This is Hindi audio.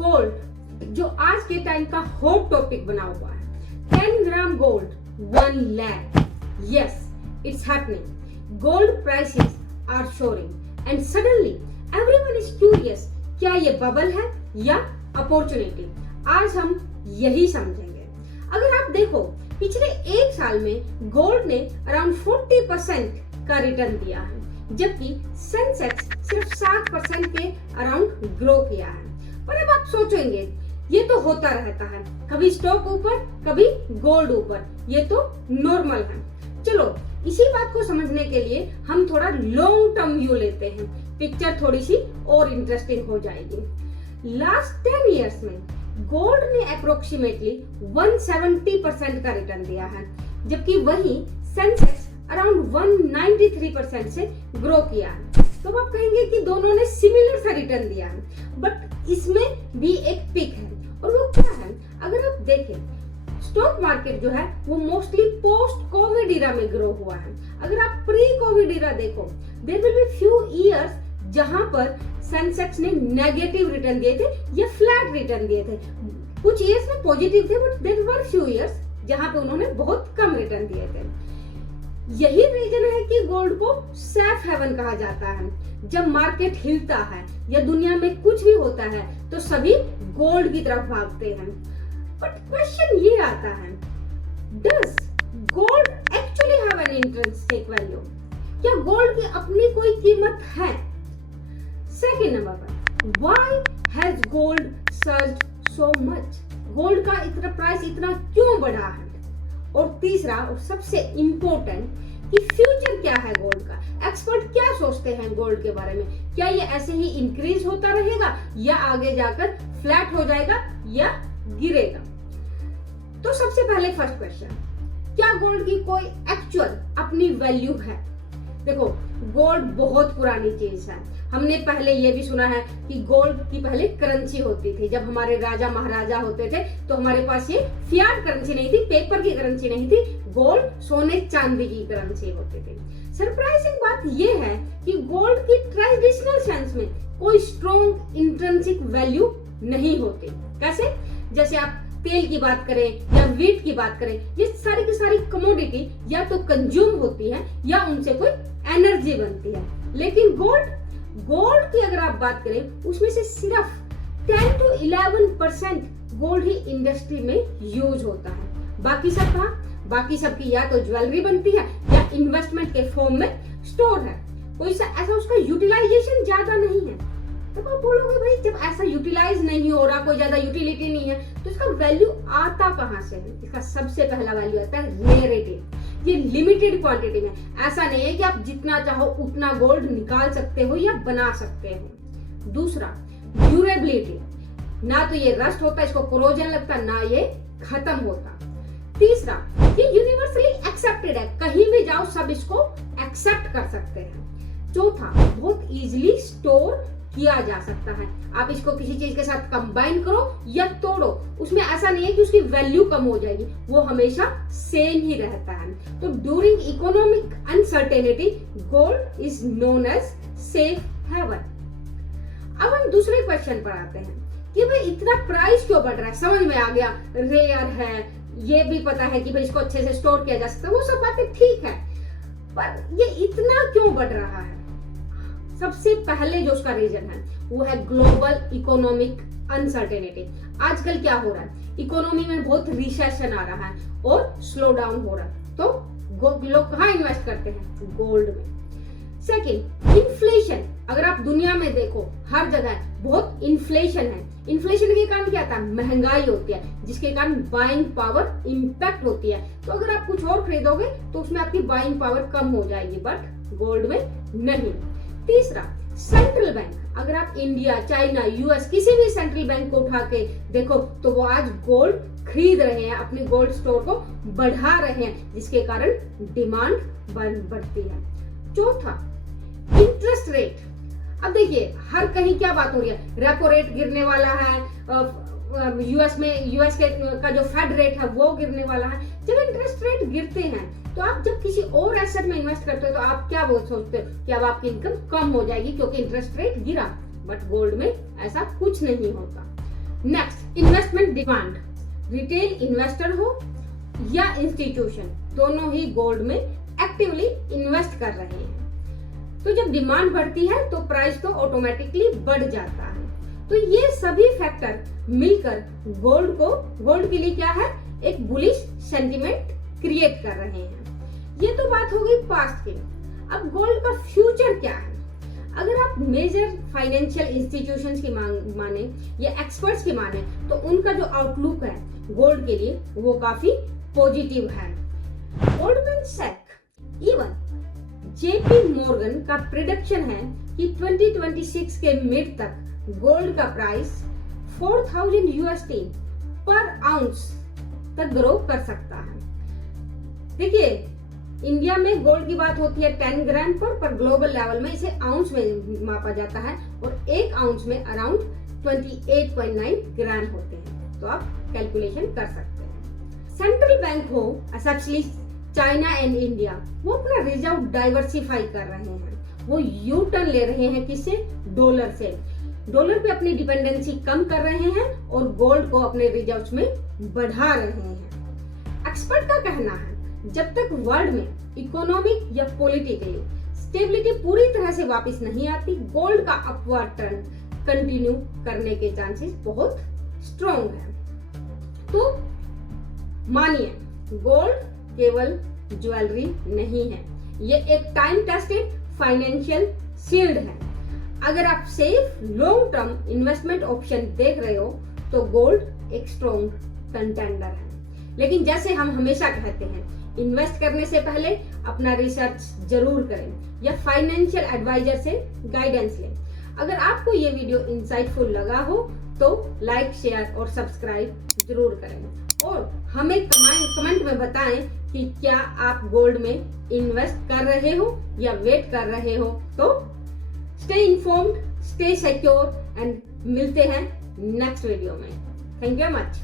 गोल्ड जो आज के टाइम का हॉट टॉपिक बना हुआ है, 10 gram gold 1 lakh. Yes, it's happening. Gold prices are soaring and suddenly everyone is curious, क्या ये बबल है या अपॉर्चुनिटी? आज हम यही समझेंगे। अगर आप देखो, पिछले एक साल में गोल्ड ने अराउंड 40% का रिटर्न दिया है, जबकि सेंसेक्स सिर्फ 7% के अराउंड ग्रो किया है। पर अब आप सोचेंगे ये तो होता रहता है, कभी स्टॉक ऊपर कभी गोल्ड ऊपर, ये तो नॉर्मल है। चलो इसी बात को समझने के लिए हम थोड़ा लॉन्ग टर्म व्यू लेते हैं, पिक्चर थोड़ी सी और इंटरेस्टिंग हो जाएगी। लास्ट 10 इयर्स में गोल्ड ने अप्रोक्सीमेटली 170% का रिटर्न दिया है, जबकि वही सेंसेक्स अराउंड 193% से ग्रो किया है। तो आप कहेंगे कि दोनों ने सिमिलर सा रिटर्न दिया है, बट इसमें भी एक पिक है, और वो क्या है? अगर आप देखें, स्टॉक मार्केट जो है वो मोस्टली पोस्ट कोविड इरा में ग्रो हुआ है। अगर आप प्री कोविड इरा देखो, there will be few years जहां पर सेंसेक्स ने नेगेटिव रिटर्न दिए थे या फ्लैट रिटर्न दिए थे। कुछ इयर्स में पॉजिटिव थे, but there were few years जहां पे उन्होंने बहुत कम रिटर्न दिए थे। यही रीजन है कि गोल्ड को सेफ हेवन कहा जाता है। जब मार्केट हिलता है या दुनिया में कुछ भी होता है तो सभी गोल्ड की तरफ भागते हैं। बट क्वेश्चन ये आता है, does gold actually have an intrinsic value? क्या गोल्ड की अपनी कोई कीमत है? सेकेंड नंबर पर, why has gold surged so much? Gold का इतना प्राइस इतना क्यों बढ़ा है? और तीसरा और सबसे इंपॉर्टेंट, कि फ्यूचर क्या है गोल्ड का? एक्सपर्ट क्या सोचते हैं गोल्ड के बारे में? क्या ये ऐसे ही इंक्रीज होता रहेगा या आगे जाकर फ्लैट हो जाएगा या गिरेगा? तो सबसे पहले फर्स्ट क्वेश्चन, क्या गोल्ड की कोई एक्चुअल अपनी वैल्यू है? देखो, गोल्ड बहुत पुरानी चीज है। हमने पहले ये भी सुना है कि गोल्ड की पहले करेंसी होती थी। जब हमारे राजा महाराजा होते थे तो हमारे पास ये फियाट करेंसी नहीं थी, पेपर की करेंसी नहीं थी, गोल्ड सोने चांदी की करेंसी होती थी। सरप्राइजिंग बात ये है कि गोल्ड की ट्रेडिशनल सेंस में कोई स्ट्रॉन्ग इंट्रिंसिक वैल्यू नहीं होती। कैसे? जैसे आप तेल की बात करें या वीट की बात करें, ये सारी की सारी कमोडिटी या तो कंज्यूम होती है या उनसे कोई एनर्जी बनती है। लेकिन गोल्ड की अगर आप बात करें, उसमें से सिर्फ 10 to 11% गोल्ड ही इंडस्ट्री में यूज होता है। बाकी सब कहाँ? बाकी सबकी या तो ज्वेलरी बनती है या इन्वेस्टमेंट के फॉर्म में स्टोर है। कोई ऐसा उसका यूटिलाइजेशन ज्यादा नहीं है। तो आप बोलोगे भाई, जब ऐसा यूटिलाइज नहीं हो रहा, कोई ज्यादा यूटिलिटी नहीं है, तो इसका वैल्यू आता कहां से है? इसका सबसे पहला वैल्यू आता है रेयरिटी। ये लिमिटेड क्वांटिटी में, ऐसा नहीं है कि आप जितना चाहो उतना गोल्ड निकाल सकते हो या बना सकते हो। दूसरा, ड्यूरेबिलिटी, ना तो ये रस्ट होता, इसको कोरोजन लगता, ना ये खत्म होता। तीसरा, ये यूनिवर्सली एक्सेप्टेड है, कहीं भी जाओ सब इसको एक्सेप्ट कर सकते हैं। चौथा, बहुत इजीली स्टोर किया जा सकता है। आप इसको किसी चीज के साथ कंबाइन करो या तोड़ो, उसमें ऐसा नहीं है कि उसकी वैल्यू कम हो जाएगी, वो हमेशा सेम ही रहता है। तो during economic uncertainty gold is known as safe haven. अब हम दूसरे क्वेश्चन पर आते हैं कि भाई इतना प्राइस क्यों बढ़ रहा है? समझ में आ गया, रेयर है, ये भी पता है कि भाई इसको अच्छे से स्टोर किया जा सकता है, वो सब बातें ठीक है, पर ये इतना क्यों बढ़ रहा है? सबसे पहले जो उसका रीजन है वो है ग्लोबल इकोनॉमिक अनसर्टेनिटी। आजकल क्या हो रहा है, इकोनॉमी में बहुत रिसेशन आ रहा है और स्लो डाउन हो रहा है, तो लोग कहाँ इन्वेस्ट करते हैं? गोल्ड में। Second, inflation. अगर आप दुनिया में देखो, हर जगह बहुत इन्फ्लेशन है। इन्फ्लेशन के कारण क्या आता है? महंगाई होती है, जिसके कारण बाइंग पावर इंपैक्ट होती है। तो अगर आप कुछ और खरीदोगे तो उसमें आपकी बाइंग पावर कम हो जाएगी, बट गोल्ड में नहीं। तीसरा, सेंट्रल बैंक। अगर आप इंडिया, चाइना, यूएस किसी भी सेंट्रल बैंक को उठा के देखो तो वो आज गोल्ड खरीद रहे हैं, अपनी गोल्ड स्टोर को बढ़ा रहे हैं, जिसके कारण डिमांड बढ़ती है। चौथा, इंटरेस्ट रेट। अब देखिए, हर कहीं क्या बात हो रही है, रेपो रेट गिरने वाला है, यूएस का जो फेड रेट है वो गिरने वाला है। जब इंटरेस्ट रेट गिरते हैं तो आप जब किसी और एसेट में इन्वेस्ट करते हो तो आप क्या वो सोचते हो कि अब आपकी इनकम कम हो जाएगी क्योंकि इंटरेस्ट रेट गिरा, बट गोल्ड में ऐसा कुछ नहीं होता। Next, investment demand. Retail investor हो या इंस्टीट्यूशन, दोनों ही गोल्ड में एक्टिवली इन्वेस्ट कर रहे हैं। तो जब डिमांड बढ़ती है तो प्राइस तो ऑटोमेटिकली बढ़ जाता है। तो ये सभी फैक्टर मिलकर गोल्ड के लिए क्या है, एक बुलिश सेंटिमेंट क्रिएट कर रहे हैं। ये तो बात हो गई पास्ट की। अब गोल्ड का फ्यूचर क्या है? अगर आप मेजर फाइनेंशियल इंस्टीट्यूशंस की माने या एक्सपर्ट्स की माने तो उनका जो आउटलुक है गोल्ड के लिए वो काफी पॉजिटिव है। Goldman Sachs, even JP Morgan का प्रिडिक्शन है कि 2026 के मिड तक गोल्ड का प्राइस 4000 USD पर आउंस तक ग्रो कर सकता है। देखिए, इंडिया में गोल्ड की बात होती है 10 ग्राम पर ग्लोबल लेवल में इसे आउंस में मापा जाता है और एक आउंस में अराउंड 28.9 ग्राम होते हैं। तो आप कैलकुलेशन कर सकते हैं। सेंट्रल बैंक हो, एस्पेशली चाइना एंड इंडिया, वो अपना रिजर्व डाइवर्सिफाई कर रहे हैं। वो यू टर्न ले रहे हैं किससे? डॉलर से। डॉलर पे अपनी डिपेंडेंसी कम कर रहे हैं और गोल्ड को अपने रिजर्व्स में बढ़ा रहे हैं। एक्सपर्ट का कहना है जब तक वर्ल्ड में इकोनॉमिक या पॉलिटिकली स्टेबिलिटी पूरी तरह से वापस नहीं आती, गोल्ड का अपवर्ड ट्रेंड कंटिन्यू करने के चांसेस बहुत स्ट्रॉन्ग है। तो मानिए, गोल्ड केवल ज्वेलरी नहीं है, ये एक टाइम टेस्टेड फाइनेंशियल शील्ड है। अगर आप safe long term investment option देख रहे हो तो गोल्ड एक स्ट्रॉन्ग कंटेंडर है। लेकिन जैसे हम हमेशा कहते हैं, इन्वेस्ट करने से पहले अपना रिसर्च जरूर करें या फाइनेंशियल एडवाइजर से गाइडेंस लें। अगर आपको ये वीडियो इंसाइटफुल लगा हो तो लाइक, शेयर और सब्सक्राइब जरूर करें और हमें कमेंट में बताएं कि क्या आप गोल्ड में इन्वेस्ट कर रहे हो या वेट कर रहे हो। तो stay informed, stay secure and मिलते हैं नेक्स्ट वीडियो में। Thank you very much.